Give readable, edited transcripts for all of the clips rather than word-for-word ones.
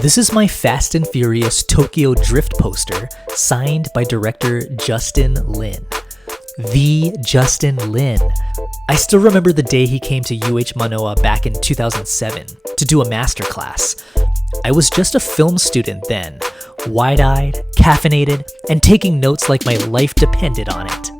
This is my Fast and Furious Tokyo Drift poster, signed by director Justin Lin. The Justin Lin. I still remember the day he came to UH Mānoa back in 2007 to do a masterclass. I was just a film student then, wide-eyed, caffeinated, and taking notes like my life depended on it.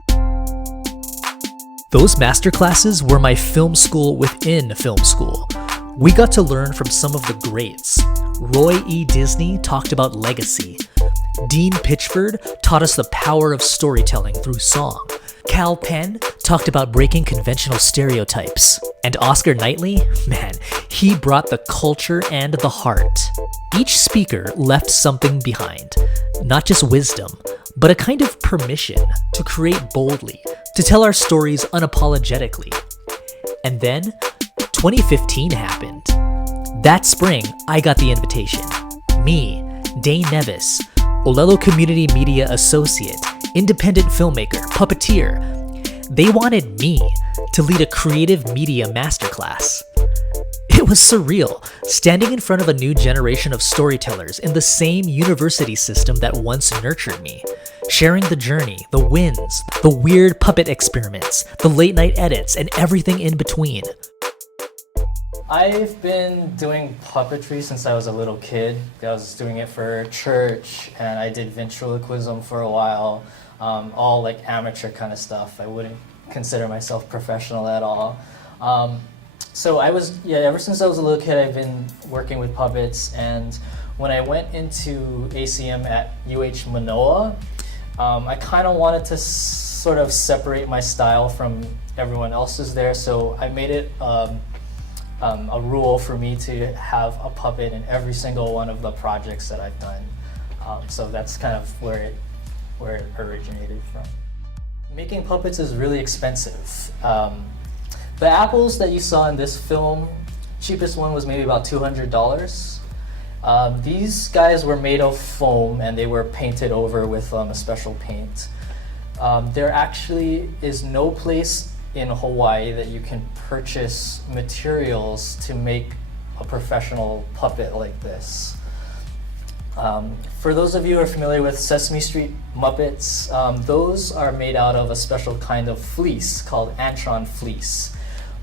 Those masterclasses were my film school within film school. We got to learn from some of the greats. Roy E. Disney talked about legacy. Dean Pitchford taught us the power of storytelling through song. Kal Penn talked about breaking conventional stereotypes. And Oscar Kightley, man, he brought the culture and the heart. Each speaker left something behind. Not just wisdom, but a kind of permission to create boldly, to tell our stories unapologetically. And then, 2015 happened. That spring, I got the invitation. Me, Dane Nevis, Olelo Community Media Associate, independent filmmaker, puppeteer. They wanted me to lead a creative media masterclass. It was surreal, standing in front of a new generation of storytellers in the same university system that once nurtured me, sharing the journey, the wins, the weird puppet experiments, the late-night edits, and everything in between. I've been doing puppetry since I was a little kid. I was doing it for church, and I did ventriloquism for a while, all like amateur kind of stuff. I wouldn't consider myself professional at all. So ever since I was a little kid, I've been working with puppets, and when I went into ACM at UH Mānoa, I kind of wanted to sort of separate my style from everyone else's there, so I made it a rule for me to have a puppet in every single one of the projects that I've done. So that's kind of where it originated from. Making puppets is really expensive. The apples that you saw in this film, cheapest one was maybe about $200. These guys were made of foam and they were painted over with a special paint. There actually is no place in Hawaii that you can purchase materials to make a professional puppet like this. For those of you who are familiar with Sesame Street Muppets, those are made out of a special kind of fleece called Antron fleece.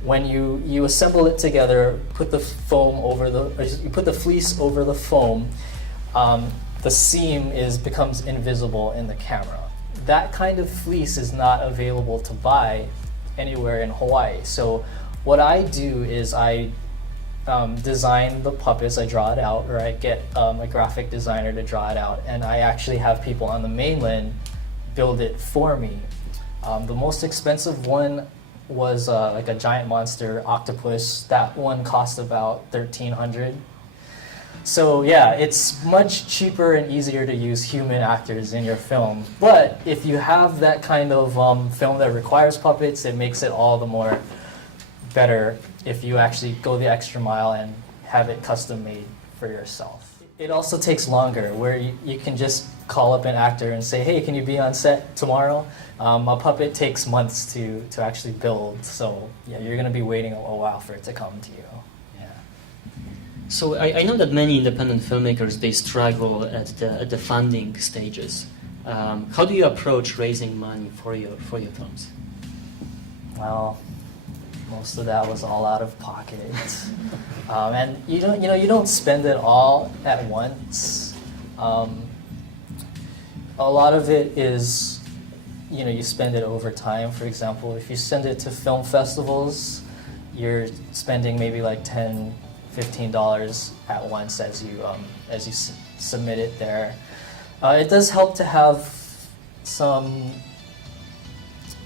When you assemble it together, put the fleece over the foam, the seam becomes invisible in the camera. That kind of fleece is not available to buy anywhere in Hawaii. So what I do is I design the puppets, I draw it out, or I get a graphic designer to draw it out, and I actually have people on the mainland build it for me. The most expensive one was like a giant monster octopus. That one cost about $1,300. So yeah, it's much cheaper and easier to use human actors in your film. But if you have that kind of film that requires puppets, it makes it all the more better if you actually go the extra mile and have it custom made for yourself. It also takes longer, where you can just call up an actor and say, hey, can you be on set tomorrow? A puppet takes months to actually build, so yeah, you're going to be waiting a while for it to come to you. So I know that many independent filmmakers, they struggle at the funding stages. How do you approach raising money for your films? Well, most of that was all out of pocket, and you don't spend it all at once. A lot of it is, you spend it over time. For example, if you send it to film festivals, you're spending maybe like $10-15 at once as you submit it there. It does help to have some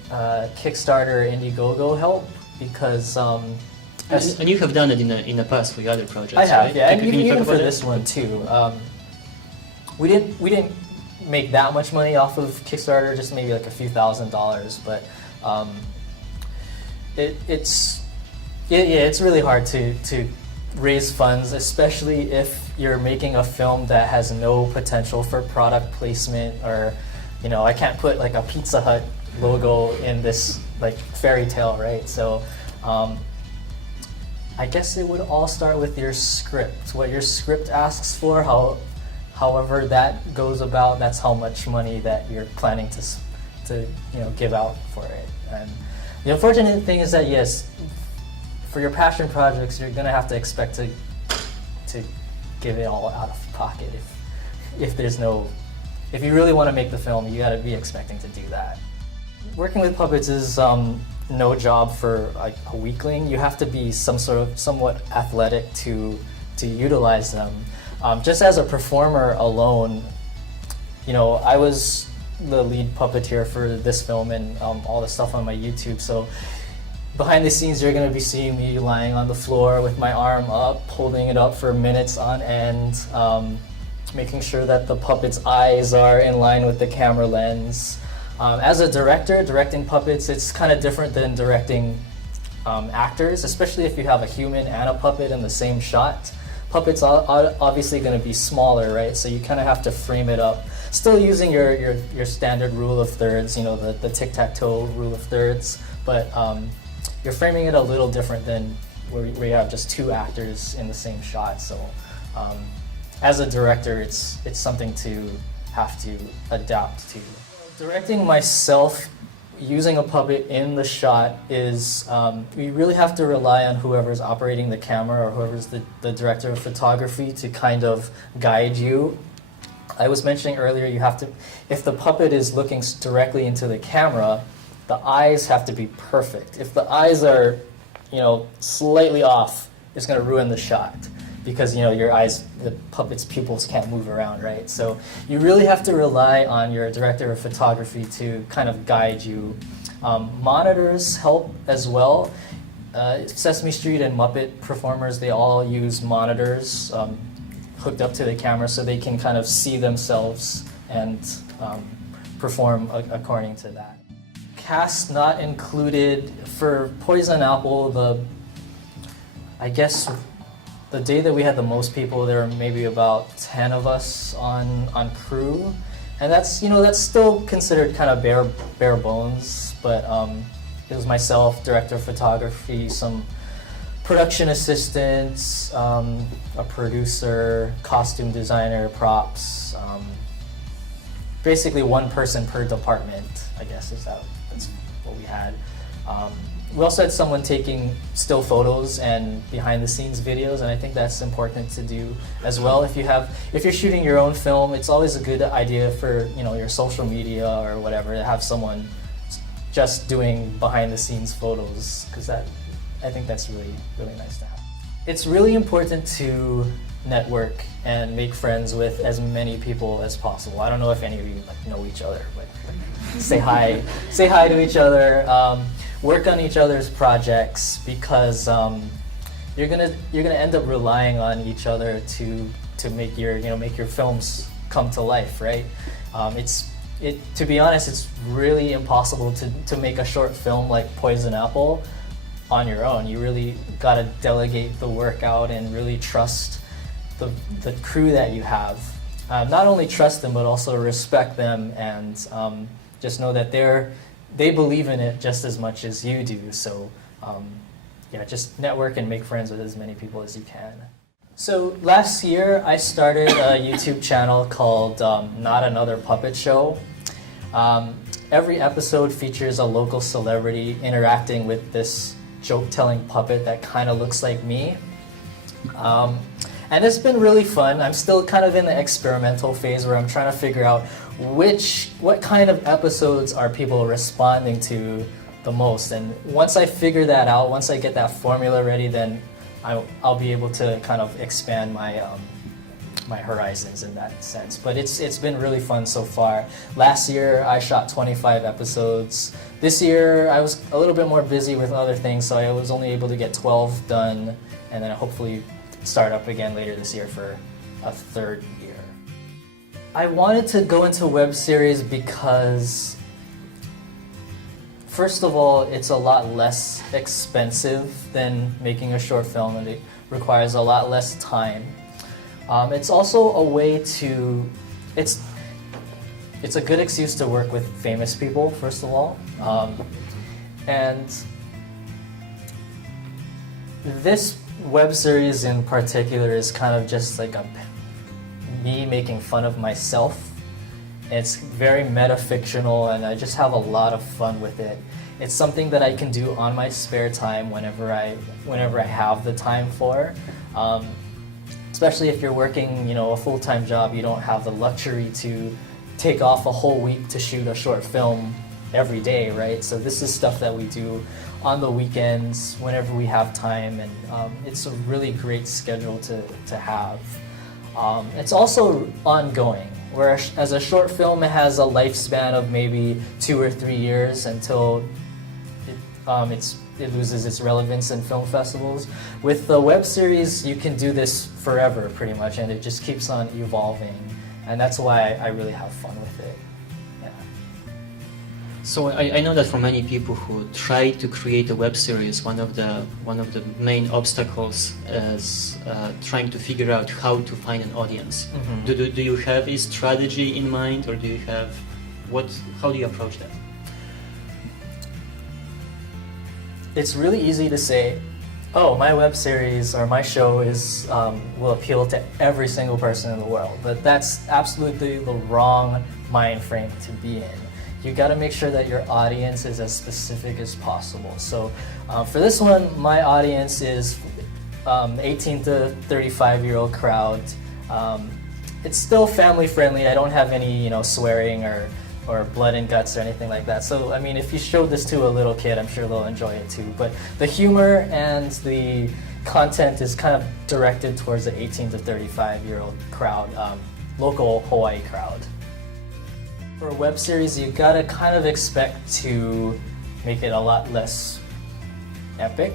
Kickstarter, Indiegogo help, because and you have done it in the past for your other projects. I have, right? yeah, and Can you even talk for about this one too. We didn't make that much money off of Kickstarter, just maybe like a few $1,000s, but it's really hard to raise funds, especially if you're making a film that has no potential for product placement, or I can't put like a Pizza Hut logo in this like fairy tale, right? So I guess it would all start with your script. What your script asks for, however that goes about, that's how much money that you're planning to give out for it. And the unfortunate thing is that yes, for your passion projects, you're gonna have to expect to give it all out of pocket. If you really want to make the film, you got to be expecting to do that. Working with puppets is no job for a weakling. You have to be somewhat athletic to utilize them. Just as a performer alone, I was the lead puppeteer for this film and all the stuff on my YouTube. So behind the scenes, you're going to be seeing me lying on the floor with my arm up, holding it up for minutes on end, making sure that the puppet's eyes are in line with the camera lens. As a director, directing puppets, it's kind of different than directing actors, especially if you have a human and a puppet in the same shot. Puppets are obviously going to be smaller, right? So you kind of have to frame it up, still using your standard rule of thirds, the tic-tac-toe rule of thirds, but you're framing it a little different than where you have just two actors in the same shot. So as a director, it's something to have to adapt to. Directing myself using a puppet in the shot is, you really have to rely on whoever's operating the camera or whoever's the director of photography to kind of guide you. I was mentioning earlier, if the puppet is looking directly into the camera, the eyes have to be perfect. If the eyes are, slightly off, it's going to ruin the shot because, your eyes, the puppet's pupils can't move around, right? So you really have to rely on your director of photography to kind of guide you. Monitors help as well. Sesame Street and Muppet performers, they all use monitors hooked up to the camera so they can kind of see themselves and perform according to that. Cast not included. For Poison Apple, I guess the day that we had the most people, there were maybe about 10 of us on crew, and that's still considered kind of bare bones. But it was myself, director of photography, some production assistants, a producer, costume designer, props. Basically, one person per department, I guess that's what we had. We also had someone taking still photos and behind-the-scenes videos, and I think that's important to do as well. If you're shooting your own film, it's always a good idea for your social media or whatever to have someone just doing behind-the-scenes photos, because I think that's really nice to have. It's really important to network and make friends with as many people as possible. I don't know if any of you know each other, but say hi to each other. Work on each other's projects, because you're gonna end up relying on each other to make your films come to life, right? To be honest, it's really impossible to make a short film like Poison Apple on your own. You really gotta delegate the work out and really trust the crew that you have. Not only trust them, but also respect them, and just know that they believe in it just as much as you do. So just network and make friends with as many people as you can. So last year I started a YouTube channel called Not Another Puppet Show. Every episode features a local celebrity interacting with this joke-telling puppet that kind of looks like me. And it's been really fun. I'm still kind of in the experimental phase where I'm trying to figure out what kind of episodes are people responding to the most. And once I figure that out, once I get that formula ready, then I'll be able to kind of expand my my horizons in that sense. But it's been really fun so far. Last year I shot 25 episodes. This year I was a little bit more busy with other things, so I was only able to get 12 done, and then hopefully start up again later this year for a third year. I wanted to go into web series because, first of all, it's a lot less expensive than making a short film, and it requires a lot less time. It's also a way to, it's a good excuse to work with famous people, first of all. web series in particular is kind of just like me making fun of myself. It's very metafictional, and I just have a lot of fun with it. It's something that I can do on my spare time whenever I have the time for. Especially if you're working, a full-time job, you don't have the luxury to take off a whole week to shoot a short film every day, right? So this is stuff that we do on the weekends whenever we have time, and it's a really great schedule to have. It's also ongoing, whereas a short film, it has a lifespan of maybe 2 or 3 years until it loses its relevance in film festivals. With the web series, you can do this forever, pretty much, and it just keeps on evolving, and that's why I really have fun with it. Yeah. So I know that for many people who try to create a web series, one of the main obstacles is trying to figure out how to find an audience. Mm-hmm. Do you have a strategy in mind, or do you have how do you approach that? It's really easy to say, oh, my web series or my show will appeal to every single person in the world, but that's absolutely the wrong mind frame to be in. You got to make sure that your audience is as specific as possible. So for this one, my audience is 18 to 35-year-old crowd. It's still family friendly. I don't have any swearing or blood and guts or anything like that. So I mean, if you showed this to a little kid, I'm sure they'll enjoy it too. But the humor and the content is kind of directed towards the 18 to 35-year-old crowd, local Hawaii crowd. For a web series, you gotta kind of expect to make it a lot less epic,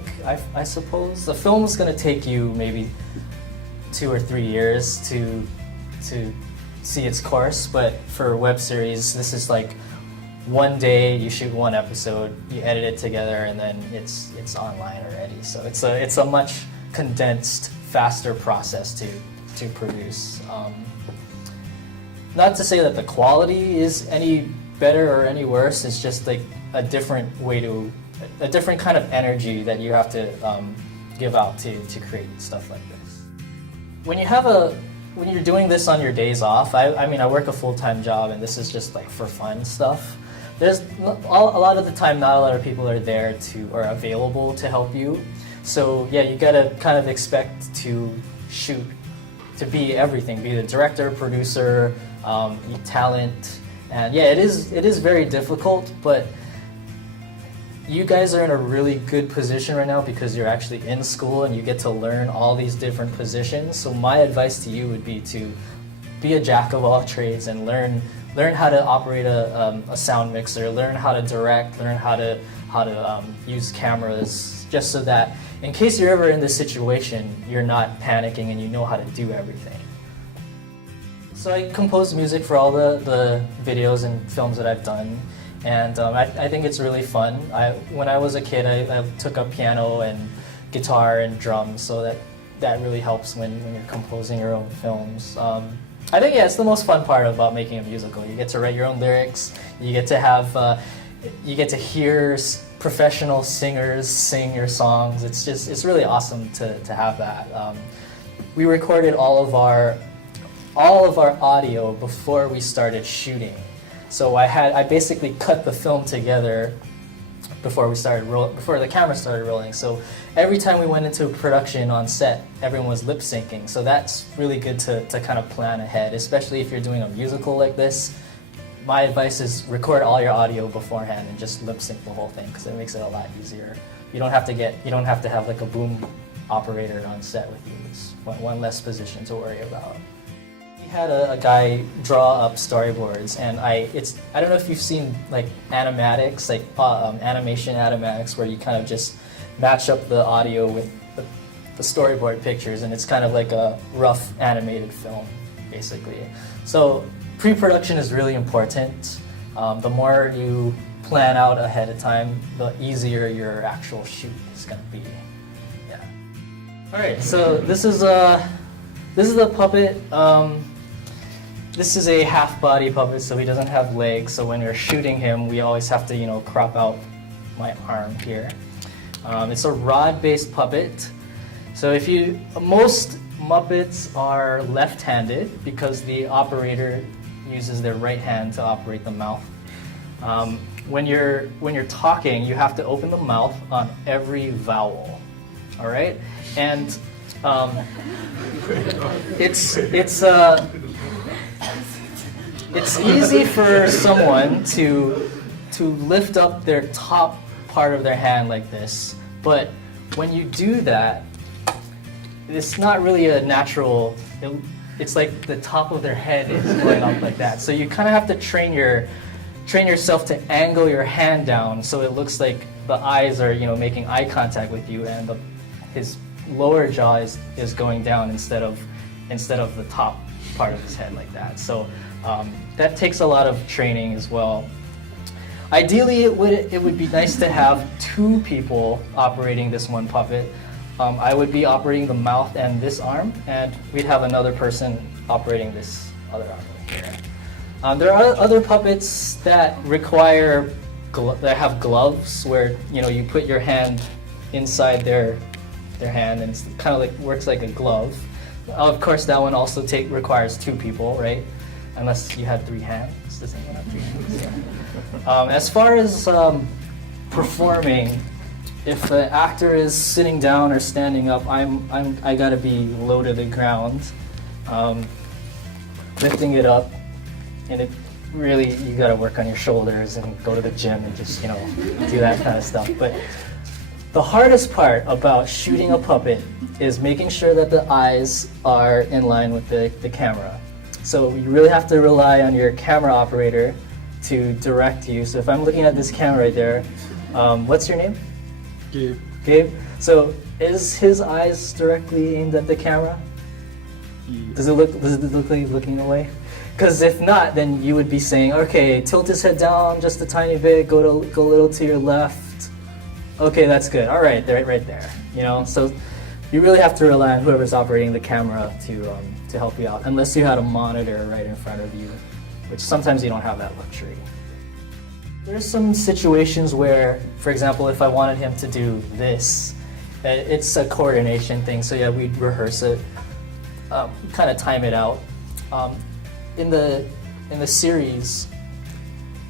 I suppose. The film is gonna take you maybe 2 or 3 years to see its course, but for a web series, this is like one day you shoot one episode, you edit it together, and then it's online already. So it's a much condensed, faster process to produce. Not to say that the quality is any better or any worse, it's just like a different kind of energy that you have to give out to create stuff like this. When you're doing this on your days off, I mean, I work a full-time job, and this is just like for fun stuff. There's a lot of the time, not a lot of people are there or available to help you. So yeah, you gotta kind of expect to shoot, to be everything, be the director, producer, talent, and yeah, it is very difficult, but you guys are in a really good position right now because you're actually in school and you get to learn all these different positions. So my advice to you would be to be a jack of all trades and learn how to operate a sound mixer, learn how to direct, learn how to use cameras, just so that in case you're ever in this situation, you're not panicking and you know how to do everything. So I compose music for all the videos and films that I've done, and I think it's really fun. When I was a kid, I took up piano and guitar and drums, so that really helps when you're composing your own films. I think, yeah, it's the most fun part about making a musical. You get to write your own lyrics, you get to hear professional singers sing your songs. It's really awesome to have that. We recorded all of our audio before we started shooting. So I basically cut the film together before the camera started rolling. So every time we went into production on set, everyone was lip syncing. So that's really good to kind of plan ahead, especially if you're doing a musical like this. My advice is record all your audio beforehand and just lip sync the whole thing, because it makes it a lot easier. You don't have to have like a boom operator on set with you. It's one less position to worry about. We had a guy draw up storyboards, and I don't know if you've seen like animatics, like animation animatics, where you kind of just match up the audio with the storyboard pictures, and it's kind of like a rough animated film, basically. So pre-production is really important. The more you plan out ahead of time, the easier your actual shoot is going to be. Yeah. All right. So this is the puppet. This is a half-body puppet, so he doesn't have legs. So when we're shooting him, we always have to, crop out my arm here. It's a rod-based puppet, So most Muppets are left-handed because the operator uses their right hand to operate the mouth. When you're talking, you have to open the mouth on every vowel. All right, and it's easy for someone to lift up their top part of their hand like this, but when you do that, it's not really a natural. It's like the top of their head is going up like that. So you kind of have to train yourself to angle your hand down so it looks like the eyes are making eye contact with you, and his lower jaw is going down instead of the top part of his head like that. So that takes a lot of training as well. Ideally, it would be nice to have two people operating this one puppet. I would be operating the mouth and this arm, and we'd have another person operating this other arm right here. There are other puppets that require that have gloves where you put your hand inside their hand, and it's kind of like works like a glove. Of course, that one also requires two people, right? Unless you had three hands. Does anyone have three hands? Yeah. As far as performing, if the actor is sitting down or standing up, I gotta be low to the ground, lifting it up, and it really you gotta work on your shoulders and go to the gym and just do that kind of stuff. But the hardest part about shooting a puppet is making sure that the eyes are in line with the camera. So you really have to rely on your camera operator to direct you. So if I'm looking at this camera right there, what's your name? Gabe. Gabe. So is his eyes directly aimed at the camera? Yeah. Does it look like he's looking away? Because if not, then you would be saying, okay, tilt his head down just a tiny bit, go a little to your left. Okay, that's good. All right, right there. So you really have to rely on whoever's operating the camera to help you out, unless you had a monitor right in front of you, which sometimes you don't have that luxury. There's some situations where, for example, if I wanted him to do this, it's a coordination thing. So yeah, we'd rehearse it, kind of time it out. In the series,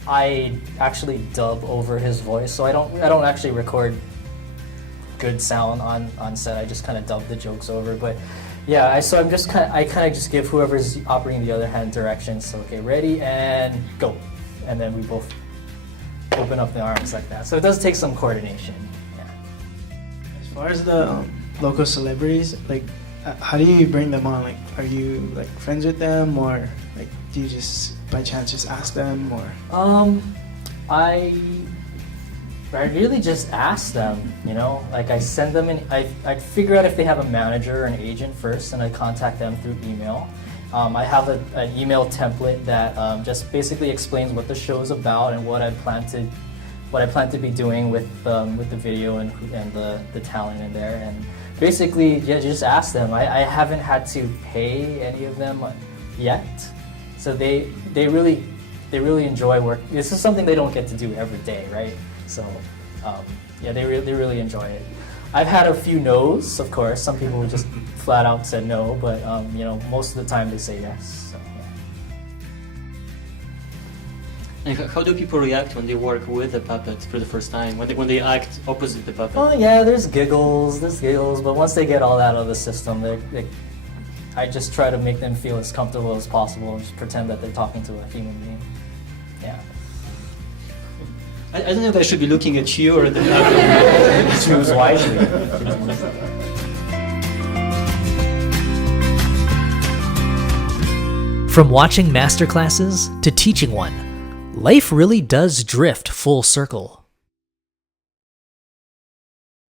I actually dub over his voice, so I don't actually record good sound on set. I just kind of dub the jokes over. But yeah, I kind of just give whoever's operating the other hand directions. So okay, ready and go, and then we both open up the arms like that. So it does take some coordination. Yeah. As far as the local celebrities, like, how do you bring them on? Like, are you like friends with them, or like do you just by chance just ask them, or? I really just ask them, like I send them I figure out if they have a manager or an agent first, and I contact them through email. I have an email template that just basically explains what the show is about and what I plan to be doing with the video and the talent in there. And basically, yeah, just ask them. I haven't had to pay any of them yet, so they really enjoy work. This is something they don't get to do every day, right? So yeah, they really enjoy it. I've had a few no's, of course. Some people just flat out said no, but most of the time they say yes. So, yeah. And how do people react when they work with a puppet for the first time? When they act opposite the puppet? Oh yeah, there's giggles, but once they get all that out of the system, I just try to make them feel as comfortable as possible and just pretend that they're talking to a human being. Yeah. I don't know if I should be looking at you or at the puppet. Choose wisely. From watching masterclasses to teaching one, life really does drift full circle.